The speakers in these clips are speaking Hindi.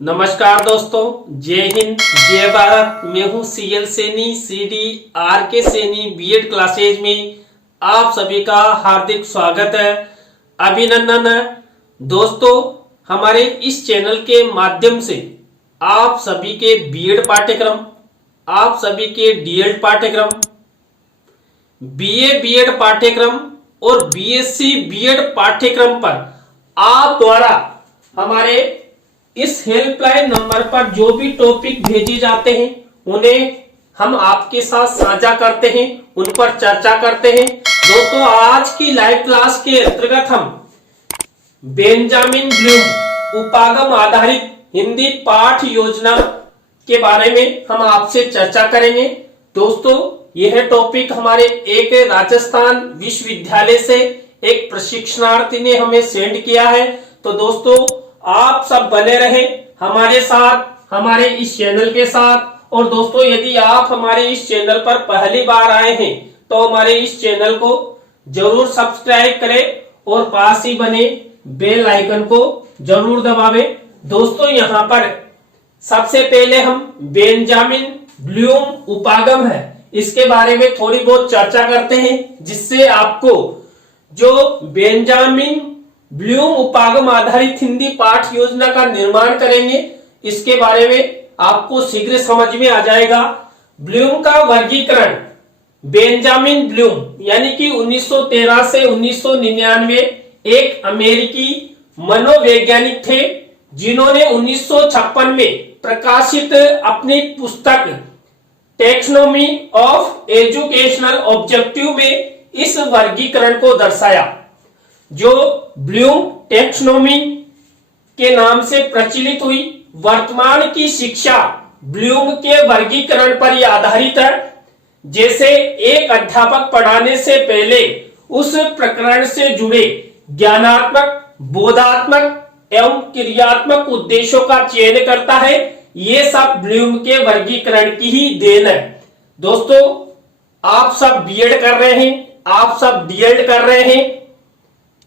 नमस्कार दोस्तों, जय हिंद, जय भारत। मैं हूं CL Saini, CD RK Saini BEd classes में आप सभी का हार्दिक स्वागत है, अभिनंदन है। दोस्तों, हमारे इस चैनल के माध्यम से आप सभी के बीएड पाठ्यक्रम, आप सभी के डीएड पाठ्यक्रम, बीए बीएड पाठ्यक्रम और बीएससी बीएड पाठ्यक्रम पर आप द्वारा हमारे इस हेल्पलाइन नंबर पर जो भी टॉपिक भेजे जाते हैं उन्हें हम आपके साथ साझा करते हैं, उन पर चर्चा करते हैं। दोस्तों, आज की लाइव क्लास के अंतर्गत हम बेंजामिन ब्लूम उपागम आधारित हिंदी पाठ योजना के बारे में हम आपसे चर्चा करेंगे। दोस्तों, यह टॉपिक हमारे एक राजस्थान विश्वविद्यालय से एक प्रशिक्षणार्थी ने हमें सेंड किया है। तो दोस्तों, आप सब बने रहे हमारे साथ, हमारे इस चैनल के साथ। और दोस्तों, यदि आप हमारे इस चैनल पर पहली बार आए हैं तो हमारे इस चैनल को जरूर सब्सक्राइब करें और पास ही बने बेल आइकन को जरूर दबावें। दोस्तों, यहाँ पर सबसे पहले हम बेंजामिन ब्लूम उपागम है इसके बारे में थोड़ी बहुत चर्चा करते हैं, जिससे आपको जो बेंजामिन ब्लूम उपागम आधारित हिंदी पाठ योजना का निर्माण करेंगे इसके बारे में आपको शीघ्र समझ में आ जाएगा। ब्लूम का वर्गीकरण, बेंजामिन ब्लूम यानी कि 1913 से 1999 एक अमेरिकी मनोवैज्ञानिक थे, जिन्होंने 1956 में प्रकाशित अपनी पुस्तक टैक्सोनॉमी ऑफ एजुकेशनल ऑब्जेक्टिव में इस वर्गीकरण को दर्शाया, जो ब्लूम टैक्सोनॉमी के नाम से प्रचलित हुई। वर्तमान की शिक्षा ब्लूम के वर्गीकरण पर ही आधारित है। जैसे एक अध्यापक पढ़ाने से पहले उस प्रकरण से जुड़े ज्ञानात्मक, बोधात्मक एवं क्रियात्मक उद्देश्यों का चयन करता है, ये सब ब्लूम के वर्गीकरण की ही देन है। दोस्तों, आप सब बीएड कर रहे हैं, आप सब डीएड कर रहे हैं,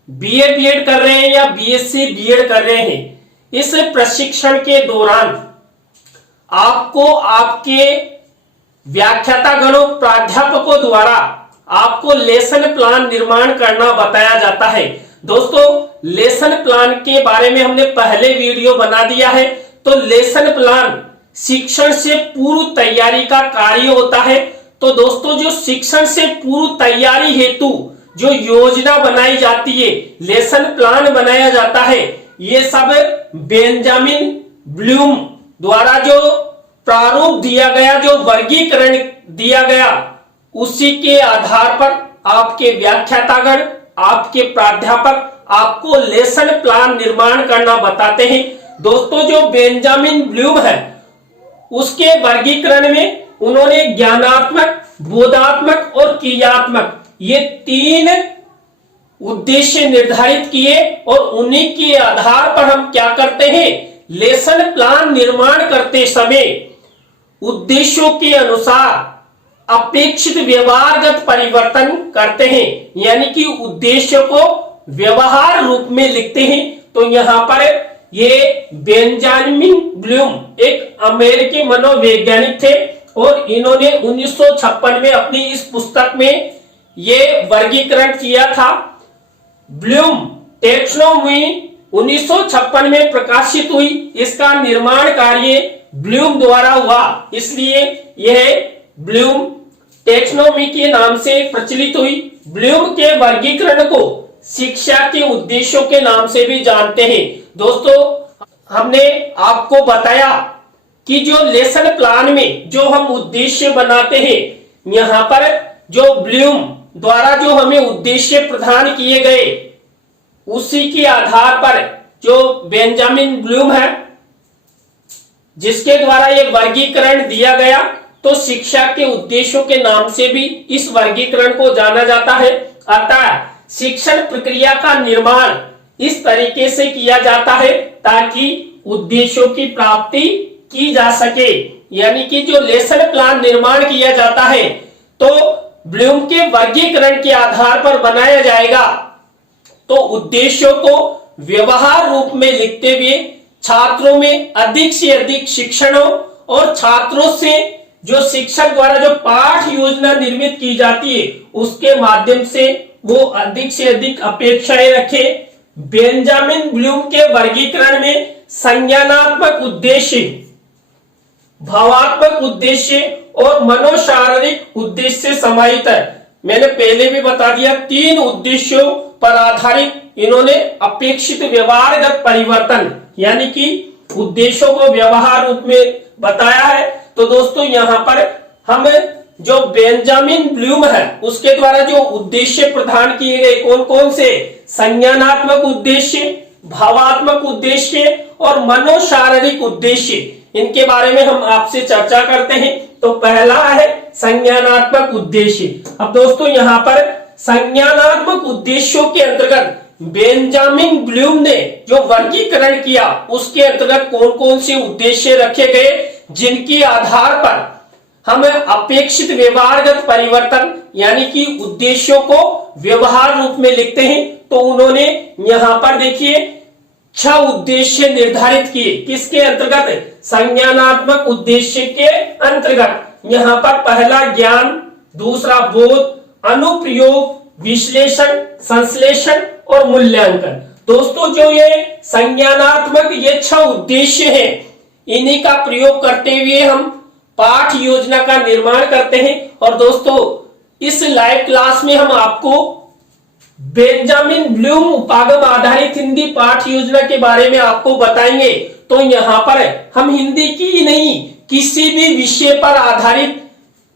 बीए बीएड कर रहे हैं या बीएससी बीएड कर रहे हैं, इस प्रशिक्षण के दौरान आपको आपके व्याख्यातागणों, प्राध्यापकों द्वारा आपको लेसन प्लान निर्माण करना बताया जाता है। दोस्तों, लेसन प्लान के बारे में हमने पहले वीडियो बना दिया है। तो लेसन प्लान शिक्षण से पूर्व तैयारी का कार्य होता है। तो दोस्तों, जो शिक्षण से पूर्व तैयारी हेतु जो योजना बनाई जाती है, लेसन प्लान बनाया जाता है, ये सब बेंजामिन ब्लूम द्वारा जो प्रारूप दिया गया, जो वर्गीकरण दिया गया, उसी के आधार पर आपके व्याख्यातागण, आपके प्राध्यापक आपको लेसन प्लान निर्माण करना बताते हैं। दोस्तों, जो बेंजामिन ब्लूम है उसके वर्गीकरण में उन्होंने ज्ञानात्मक, बोधात्मक और क्रियात्मक ये तीन उद्देश्य निर्धारित किए और उन्हीं के आधार पर हम क्या करते हैं, लेसन प्लान निर्माण करते समय उद्देश्यों के अनुसार अपेक्षित व्यवहारगत परिवर्तन करते हैं, यानी कि उद्देश्य को व्यवहार रूप में लिखते हैं। तो यहाँ पर ये बेंजामिन ब्लूम एक अमेरिकी मनोवैज्ञानिक थे और इन्होंने 1956 में अपनी इस पुस्तक में ये वर्गीकरण किया था। ब्लूम टैक्सोनॉमी 1956 में प्रकाशित हुई। इसका निर्माण कार्य ब्लूम द्वारा हुआ, इसलिए यह ब्लूम टैक्सोनॉमी के नाम से प्रचलित हुई। ब्लूम के वर्गीकरण को शिक्षा के उद्देश्यों के नाम से भी जानते हैं। दोस्तों, हमने आपको बताया कि जो लेसन प्लान में जो हम उद्देश्य बनाते हैं, यहाँ पर जो ब्लूम द्वारा जो हमें उद्देश्य प्रदान किए गए, उसी के आधार पर जो बेंजामिन ब्लूम है जिसके द्वारा ये वर्गीकरण दिया गया, तो शिक्षा के उद्देश्यों के नाम से भी इस वर्गीकरण को जाना जाता है। अतः शिक्षण प्रक्रिया का निर्माण इस तरीके से किया जाता है ताकि उद्देश्यों की प्राप्ति की जा सके। यानी कि जो लेसन प्लान निर्माण किया जाता है तो ब्लूम के वर्गीकरण के आधार पर बनाया जाएगा। तो उद्देश्यों को व्यवहार रूप में लिखते हुए छात्रों में अधिक से अधिक शिक्षणों और छात्रों से जो शिक्षक द्वारा जो पाठ योजना निर्मित की जाती है उसके माध्यम से वो अधिक से अधिक अपेक्षाएं रखे। बेंजामिन ब्लूम के वर्गीकरण में संज्ञानात्मक उद्देश्य, भावात्मक उद्देश्य और मनोशारीरिक उद्देश्य समाहित है। मैंने पहले भी बता दिया, 3 उद्देश्यों पर आधारित इन्होंने अपेक्षित व्यवहारगत परिवर्तन यानी कि उद्देश्यों को व्यवहार रूप में बताया है। तो दोस्तों यहां पर हम जो बेंजामिन ब्लूम है उसके द्वारा जो उद्देश्य प्रदान किए गए कौन कौन से, संज्ञानात्मक उद्देश्य, भावात्मक उद्देश्य और मनोशारीरिक उद्देश्य, इनके बारे में हम आपसे चर्चा करते हैं। तो पहला है संज्ञानात्मक उद्देश्य। अब दोस्तों यहां पर संज्ञानात्मक उद्देश्यों के अंतर्गत बेंजामिन ब्लूम ने जो वर्गीकरण किया उसके अंतर्गत कौन कौन से उद्देश्य रखे गए जिनके आधार पर हम अपेक्षित व्यवहारगत परिवर्तन यानी कि उद्देश्यों को व्यवहार रूप में लिखते हैं। तो उन्होंने यहां पर देखिए 6 उद्देश्य निर्धारित किए। किसके अंतर्गत, संज्ञानात्मक उद्देश्य के अंतर्गत। यहां पर पहला ज्ञान, दूसरा बोध, अनुप्रयोग, विश्लेषण, संश्लेषण और मूल्यांकन। दोस्तों जो ये संज्ञानात्मक ये 6 उद्देश्य हैं इन्हीं का प्रयोग करते हुए हम पाठ योजना का निर्माण करते हैं। और दोस्तों इस लाइव क्लास में हम आपको बेंजामिन ब्लूम उपागम आधारित हिंदी पाठ योजना के बारे में आपको बताएंगे। तो यहाँ पर हम हिंदी की ही नहीं किसी भी विषय पर आधारित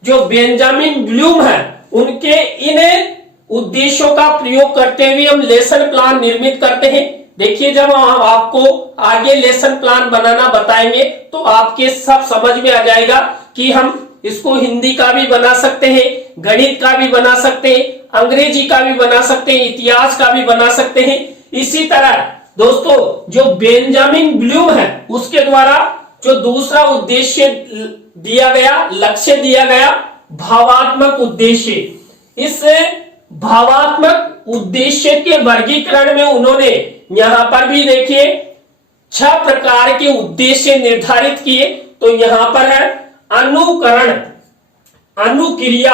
जो बेंजामिन ब्लूम है उनके इन उद्देश्यों का प्रयोग करते हुए हम लेसन प्लान निर्मित करते हैं। देखिए जब हम आपको आगे लेसन प्लान बनाना बताएंगे तो आपके सब समझ में आ जाएगा कि हम इसको हिंदी का भी बना सकते हैं, गणित का भी बना सकते हैं, अंग्रेजी का भी बना सकते हैं, इतिहास का भी बना सकते हैं। इसी तरह दोस्तों जो बेंजामिन ब्लूम है उसके द्वारा जो दूसरा उद्देश्य दिया गया, लक्ष्य दिया गया, भावात्मक उद्देश्य। इस भावात्मक उद्देश्य के वर्गीकरण में उन्होंने यहां पर भी देखिए 6 प्रकार के उद्देश्य निर्धारित किए। तो यहां पर है अनुकरण, अनुक्रिया,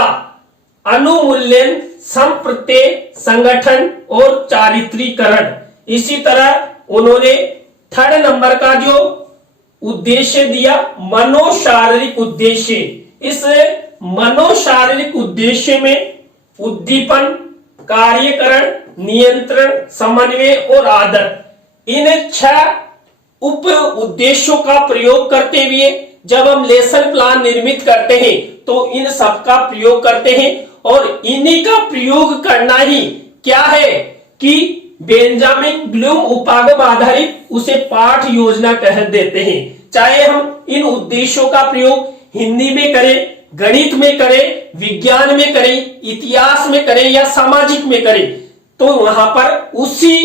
अनुमूल्यन, संप्रत्यय, संगठन और चारित्रीकरण। इसी तरह उन्होंने 3rd नंबर का जो उद्देश्य दिया मनोशारीरिक उद्देश्य। इस मनोशारीरिक उद्देश्य में उद्दीपन, कार्यकरण, नियंत्रण, समन्वय और आदत, इन 6 उप उद्देश्यों का प्रयोग करते हुए जब हम लेसन प्लान निर्मित करते हैं तो इन सब का प्रयोग करते हैं। और इन्हीं का प्रयोग करना ही क्या है कि बेंजामिन ब्लूम उपागम आधारित उसे पाठ योजना कह देते हैं। चाहे हम इन उद्देश्यों का प्रयोग हिंदी में करें, गणित में करें, विज्ञान में करें, इतिहास में करें या सामाजिक में करें, तो वहां पर उसी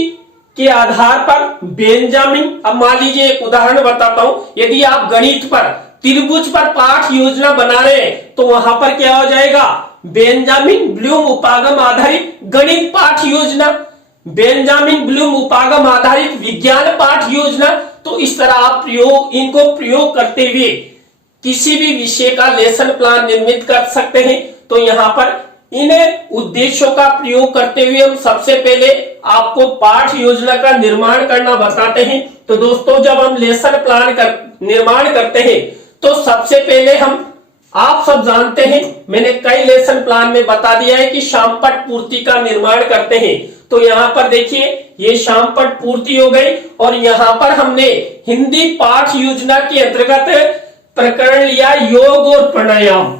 के आधार पर बेंजामिन, अब मान लीजिए एक उदाहरण बताता हूं, यदि आप गणित पर त्रिभुज पर पाठ योजना बना रहे हैं तो वहां पर क्या हो जाएगा, बेंजामिन ब्लूम उपागम आधारित गणित पाठ योजना, बेंजामिन ब्लूम उपागम आधारित विज्ञान पाठ योजना। तो इस तरह आप इनको प्रयोग करते हुए किसी भी विषय का लेसन प्लान निर्मित कर सकते हैं। तो यहाँ पर इन उद्देश्यों का प्रयोग करते हुए हम सबसे पहले आपको पाठ योजना का निर्माण करना बताते हैं। तो दोस्तों जब हम लेसन प्लान निर्माण करते हैं तो सबसे पहले हम, आप सब जानते हैं मैंने कई लेसन प्लान में बता दिया है कि शामपट पूर्ति का निर्माण करते हैं। तो यहाँ पर देखिए ये शामपट पूर्ति हो गई और यहाँ पर हमने हिंदी पाठ योजना के अंतर्गत प्रकरण लिया योग और प्राणायाम।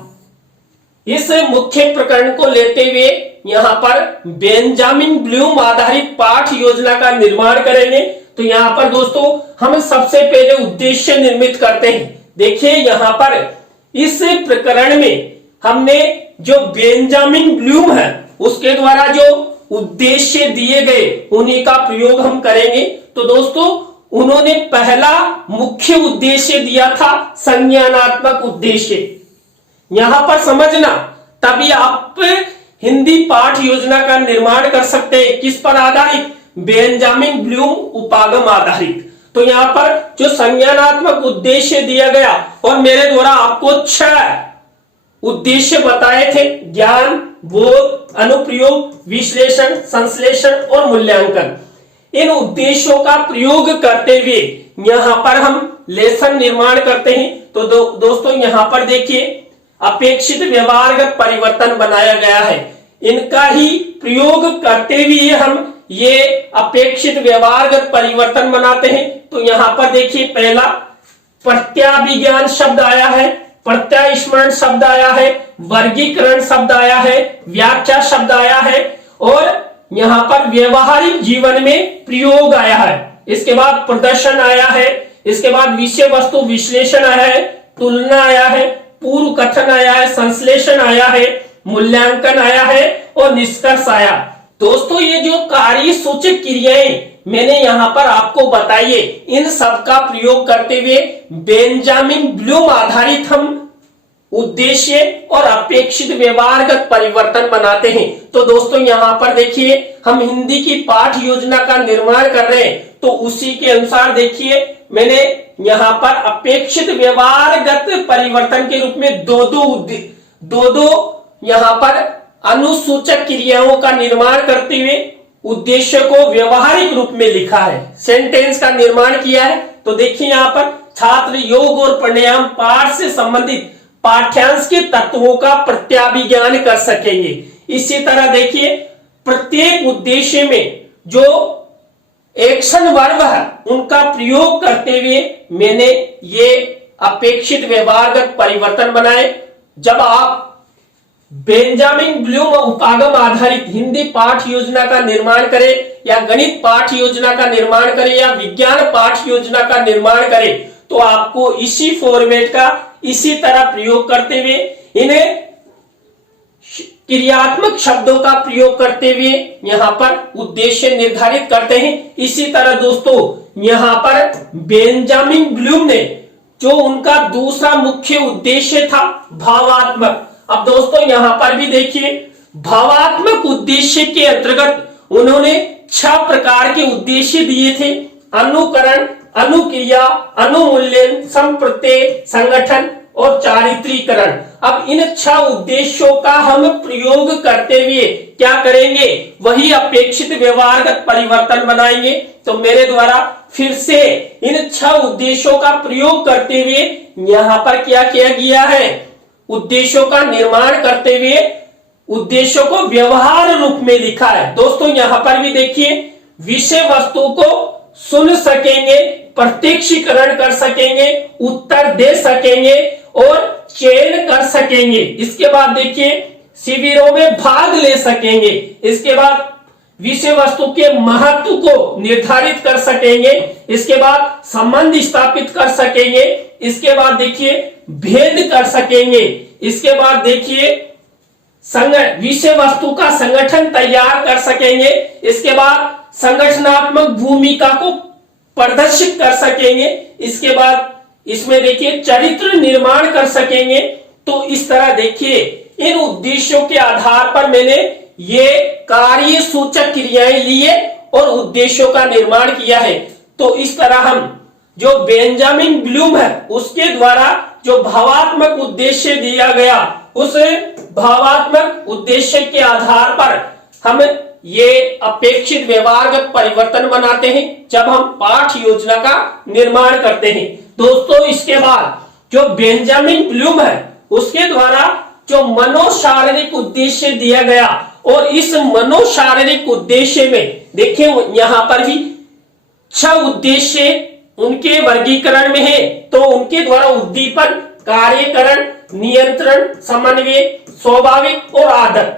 इस मुख्य प्रकरण को लेते हुए यहाँ पर बेंजामिन ब्लूम आधारित पाठ योजना का निर्माण करेंगे। तो यहाँ पर दोस्तों हम सबसे पहले उद्देश्य निर्मित करते हैं। देखिए यहाँ पर इस प्रकरण में हमने जो बेंजामिन ब्लूम है उसके द्वारा जो उद्देश्य दिए गए उन्हीं का प्रयोग हम करेंगे। तो दोस्तों उन्होंने पहला मुख्य उद्देश्य दिया था संज्ञानात्मक उद्देश्य। यहां पर समझना, तभी आप हिंदी पाठ योजना का निर्माण कर सकते हैं। किस पर आधारित, बेंजामिन ब्लूम उपागम आधारित। तो यहाँ पर जो संज्ञानात्मक उद्देश्य दिया गया और मेरे द्वारा आपको 6 उद्देश्य बताए थे, ज्ञान, बोध, अनुप्रयोग, विश्लेषण, संश्लेषण और मूल्यांकन। इन उद्देश्यों का प्रयोग करते हुए यहाँ पर हम लेसन निर्माण करते हैं। तो दोस्तों यहाँ पर देखिए अपेक्षित व्यवहारगत परिवर्तन बनाया गया है। इनका ही प्रयोग करते हुए हम ये अपेक्षित व्यवहारगत परिवर्तन बनाते हैं। तो यहाँ पर देखिए पहला प्रत्याभिज्ञान शब्द आया है, प्रत्यास्मरण शब्द आया है, वर्गीकरण शब्द आया है, व्याख्या शब्द आया है और यहाँ पर व्यवहारिक जीवन में प्रयोग आया है। इसके बाद प्रदर्शन आया है, इसके बाद विषय वस्तु विश्लेषण आया है, तुलना आया है, पूर्व कथन आया है, संश्लेषण आया है, मूल्यांकन आया है और निष्कर्ष आया। दोस्तों ये जो कार्य सूचक क्रियाएं मैंने यहाँ पर आपको बताई है, इन सब का प्रयोग करते हुए बेंजामिन ब्लूम आधारित हम उद्देश्य और अपेक्षित व्यवहारगत परिवर्तन बनाते हैं। तो दोस्तों यहाँ पर देखिए हम हिंदी की पाठ योजना का निर्माण कर रहे हैं, तो उसी के अनुसार देखिए मैंने यहाँ पर अपेक्षित व्यवहारगत परिवर्तन के रूप में दो यहाँ पर अनुसूचक क्रियाओं का निर्माण करते हुए उद्देश्य को व्यवहारिक रूप में लिखा है, सेंटेंस का निर्माण किया है। तो देखिए यहाँ पर छात्र योग और प्राणायाम पाठ से संबंधित पाठ्यांश के तत्वों का प्रत्याभिज्ञान कर सकेंगे। इसी तरह देखिए प्रत्येक उद्देश्य में जो एक्शन वर्ब है उनका प्रयोग करते हुए मैंने ये अपेक्षित व्यवहारगत परिवर्तन बनाए। जब आप बेंजामिन ब्लूम उपागम आधारित हिंदी पाठ योजना का निर्माण करें या गणित पाठ योजना का निर्माण करें या विज्ञान पाठ योजना का निर्माण करें, तो आपको इसी फॉर्मेट का इसी तरह प्रयोग करते हुए इन्हें क्रियात्मक शब्दों का प्रयोग करते हुए यहाँ पर उद्देश्य निर्धारित करते हैं। इसी तरह दोस्तों यहाँ पर बेंजामिन ब्लूम ने जो उनका दूसरा मुख्य उद्देश्य था भावात्मक। अब दोस्तों यहाँ पर भी देखिए भावात्मक उद्देश्य के अंतर्गत उन्होंने 6 प्रकार के उद्देश्य दिए थे: अनुकरण, अनुक्रिया, अनुमूल्यन, संप्रत्यय, संगठन और चारित्रीकरण। अब इन 6 उद्देश्यों का हम प्रयोग करते हुए क्या करेंगे, वही अपेक्षित व्यवहारगत परिवर्तन बनाएंगे। तो मेरे द्वारा फिर से इन 6 उद्देश्यों का प्रयोग करते हुए यहाँ पर क्या किया गया है, उद्देश्यों का निर्माण करते हुए उद्देश्यों को व्यवहार रूप में लिखा है। दोस्तों यहाँ पर भी देखिए विषय वस्तु को सुन सकेंगे, प्रत्यक्षीकरण कर सकेंगे, उत्तर दे सकेंगे और चयन कर सकेंगे। इसके बाद देखिए शिविरों में भाग ले सकेंगे। इसके बाद विषय वस्तु के महत्व को निर्धारित कर सकेंगे। इसके बाद संबंध स्थापित कर सकेंगे। इसके बाद देखिए भेद कर सकेंगे। इसके बाद देखिए विषय वस्तु का संगठन तैयार कर सकेंगे। इसके बाद संगठनात्मक भूमिका को प्रदर्शित कर सकेंगे। इसके बाद इसमें देखिए चरित्र निर्माण कर सकेंगे। तो इस तरह देखिए इन उद्देश्यों के आधार पर मैंने ये कार्य सूचक क्रियाएं लिए और उद्देश्यों का निर्माण किया है। तो इस तरह हम जो बेंजामिन ब्लूम है उसके द्वारा जो भावात्मक उद्देश्य दिया गया, उस भावात्मक उद्देश्य के आधार पर हम ये अपेक्षित व्यवहारगत परिवर्तन बनाते हैं जब हम पाठ योजना का निर्माण करते हैं। दोस्तों इसके बाद जो बेंजामिन ब्लूम है उसके द्वारा जो मनोशारीरिक उद्देश्य दिया गया और इस मनोशारीरिक उद्देश्य में देखिए यहाँ पर भी 6 उद्देश्य उनके वर्गीकरण में है। तो उनके द्वारा उद्दीपन, कार्यकरण, नियंत्रण, समन्वय, स्वाभाविक और आदर,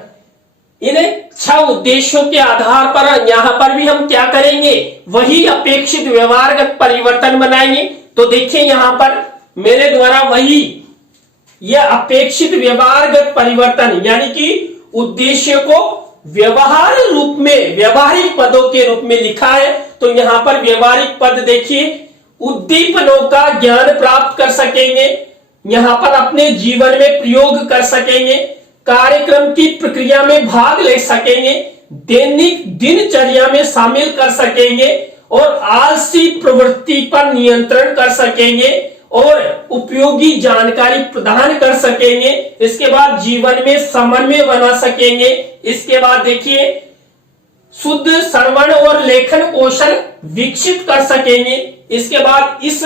इन 6 उद्देश्यों के आधार पर यहाँ पर भी हम क्या करेंगे, वही अपेक्षित व्यवहारगत परिवर्तन बनाएंगे। तो देखिए यहाँ पर मेरे द्वारा वही यह अपेक्षित व्यवहारगत परिवर्तन यानी कि उद्देश्य को व्यवहार रूप में व्यवहारिक पदों के रूप में लिखा है। तो यहाँ पर व्यवहारिक पद देखिए उद्दीपनों का ज्ञान प्राप्त कर सकेंगे, यहाँ पर अपने जीवन में प्रयोग कर सकेंगे, कार्यक्रम की प्रक्रिया में भाग ले सकेंगे, दैनिक दिनचर्या में शामिल कर सकेंगे और आलसी प्रवृत्ति पर नियंत्रण कर सकेंगे और उपयोगी जानकारी प्रदान कर सकेंगे। इसके बाद जीवन में समन्वय बना सकेंगे। इसके बाद देखिए शुद्ध श्रवण और लेखन कौशल विकसित कर सकेंगे। इसके बाद इस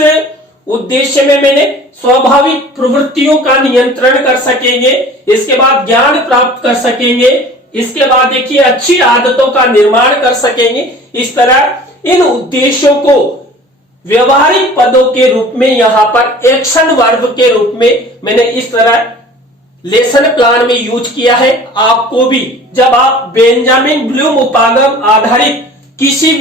उद्देश्य में मैंने स्वाभाविक प्रवृत्तियों का नियंत्रण कर सकेंगे। इसके बाद ज्ञान प्राप्त कर सकेंगे। इसके बाद देखिए अच्छी आदतों का निर्माण कर सकेंगे। इस तरह इन उद्देश्यों को व्यवहारिक पदों के रूप में यहां पर एक्शन वर्ब के रूप में मैंने इस तरह लेसन प्लान में यूज किया है। आपको भी जब आप बेंजामिन ब्लूम उपागम आधारित किसी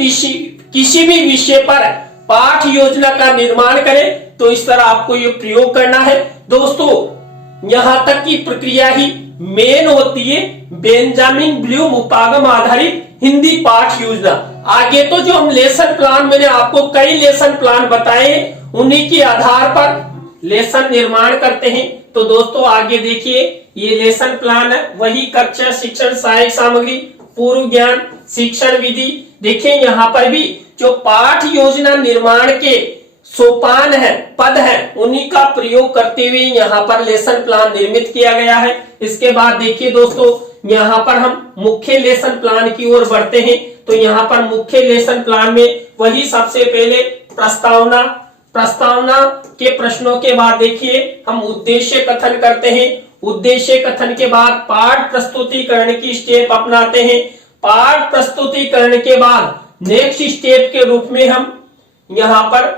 भी विषय पर पाठ योजना का निर्माण करें तो इस तरह आपको ये प्रयोग करना है। दोस्तों यहां तक की प्रक्रिया ही मेन होती है बेंजामिन ब्लूम उपागम आधारित हिंदी पाठ योजना। आगे तो जो हम लेसन प्लान, मैंने आपको कई लेसन प्लान बताए, उन्हीं के आधार पर लेसन निर्माण करते हैं। तो दोस्तों आगे देखिए ये लेसन प्लान है, वही कक्षा शिक्षण सहायक सामग्री पूर्व ज्ञान शिक्षण विधि। देखिए यहाँ पर भी जो पाठ योजना निर्माण के सोपान है, पद है, उन्हीं का प्रयोग करते हुए यहाँ पर लेसन प्लान निर्मित किया गया है। इसके बाद देखिए दोस्तों यहाँ पर हम मुख्य लेसन प्लान की ओर बढ़ते हैं। तो यहाँ पर मुख्य लेसन प्लान में वही सबसे पहले प्रस्तावना के प्रश्नों के बाद देखिए हम उद्देश्य कथन करते हैं। उद्देश्य कथन के बाद पाठ प्रस्तुतिकरण की स्टेप अपनाते हैं। पाठ प्रस्तुतिकरण के बाद नेक्स्ट स्टेप के रूप में हम यहाँ पर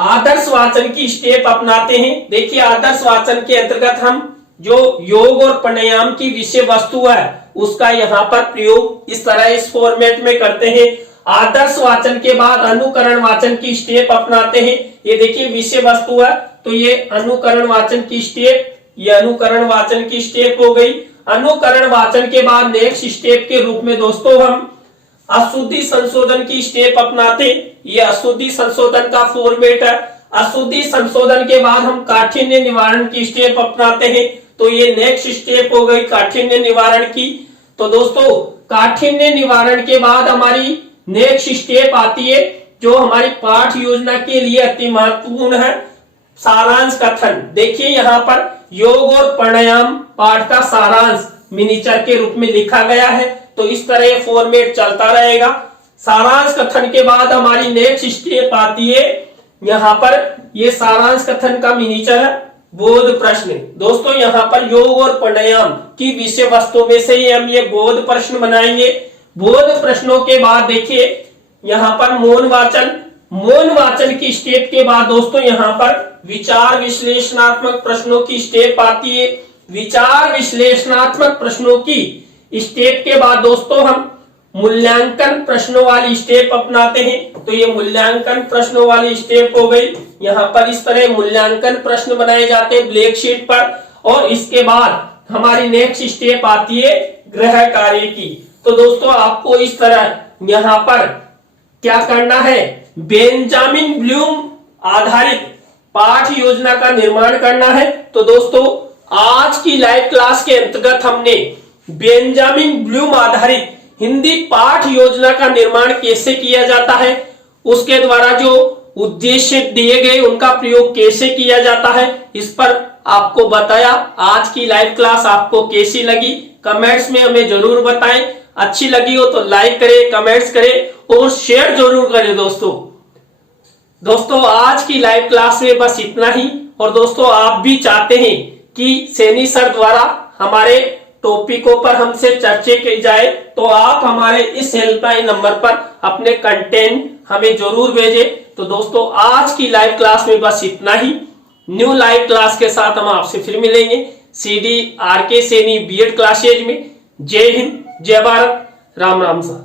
आदर्श वाचन की स्टेप अपनाते हैं। देखिए आदर्श वाचन के अंतर्गत हम जो योग और प्राणायाम की विषय वस्तु है उसका यहाँ पर प्रयोग इस तरह इस फॉर्मेट में करते हैं। आदर्श वाचन के बाद अनुकरण वाचन की स्टेप अपनाते हैं। ये देखिए विषय वस्तु है तो ये अनुकरण वाचन की स्टेप, ये अनुकरण वाचन की स्टेप हो गई। अनुकरण वाचन के बाद नेक्स्ट स्टेप के रूप में दोस्तों हम अशुद्धि संशोधन की स्टेप अपनाते। ये अशुद्धि संशोधन का फॉर्मेट है। अशुद्धि संशोधन के बाद हम काठिन्य निवारण की स्टेप अपनाते हैं। तो ये नेक्स्ट स्टेप हो गई काठिन्य निवारण की। तो दोस्तों काठिन्य निवारण के बाद हमारी नेक्स्ट स्टेप आती है जो हमारी पाठ योजना के लिए अति महत्वपूर्ण है, सारांश कथन। देखिए यहाँ पर योग और प्राणायाम पाठ का सारांश मिनिएचर के रूप में लिखा गया है। तो इस तरह ये फॉर्मेट चलता रहेगा। सारांश कथन के बाद हमारी नेक्स्ट स्टेप आती है यहाँ पर ये सारांश कथन का मिनिएचर है बोध प्रश्न। दोस्तों यहाँ पर योग और प्राणायाम की विषय वस्तु में से ही हम ये बोध प्रश्न बनाएंगे। बोध प्रश्नों के बाद देखिए यहाँ पर मौन वाचन की स्टेप के बाद दोस्तों यहाँ पर विचार विश्लेषणात्मक प्रश्नों की स्टेप आती है। विचार विश्लेषणात्मक प्रश्नों की स्टेप के बाद दोस्तों हम मूल्यांकन प्रश्नों वाली स्टेप अपनाते हैं। तो ये मूल्यांकन प्रश्नों वाली स्टेप हो गई। यहाँ पर इस तरह मूल्यांकन प्रश्न बनाए जाते हैं ब्लैक शीट पर। और इसके बाद हमारी नेक्स्ट स्टेप आती है गृह कार्य की। तो दोस्तों आपको इस तरह यहाँ पर क्या करना है, बेंजामिन ब्लूम आधारित पाठ योजना का निर्माण करना है। तो दोस्तों आज की लाइव क्लास के अंतर्गत हमने बेंजामिन ब्लूम आधारित हिंदी पाठ योजना का निर्माण कैसे किया जाता है, उसके द्वारा जो उद्देश्य दिए गए उनका प्रयोग कैसे किया जाता है, इस पर आपको बताया। आज की लाइव क्लास आपको कैसी लगी कमेंट्स में हमें जरूर बताएं। अच्छी लगी हो तो लाइक करें, कमेंट्स करें और शेयर जरूर करें। दोस्तों आज की लाइव क्लास में बस इतना ही। और दोस्तों आप भी चाहते हैं कि सैनी सर द्वारा हमारे टॉपिकों पर हमसे चर्चा की जाए तो आप हमारे इस हेल्पलाइन नंबर पर अपने कंटेंट हमें जरूर भेजें। तो दोस्तों आज की लाइव क्लास में बस इतना ही। न्यू लाइव क्लास के साथ हम आपसे फिर मिलेंगे CD RK Saini BEd classes में। जय हिंद, जय भारत, राम राम सा।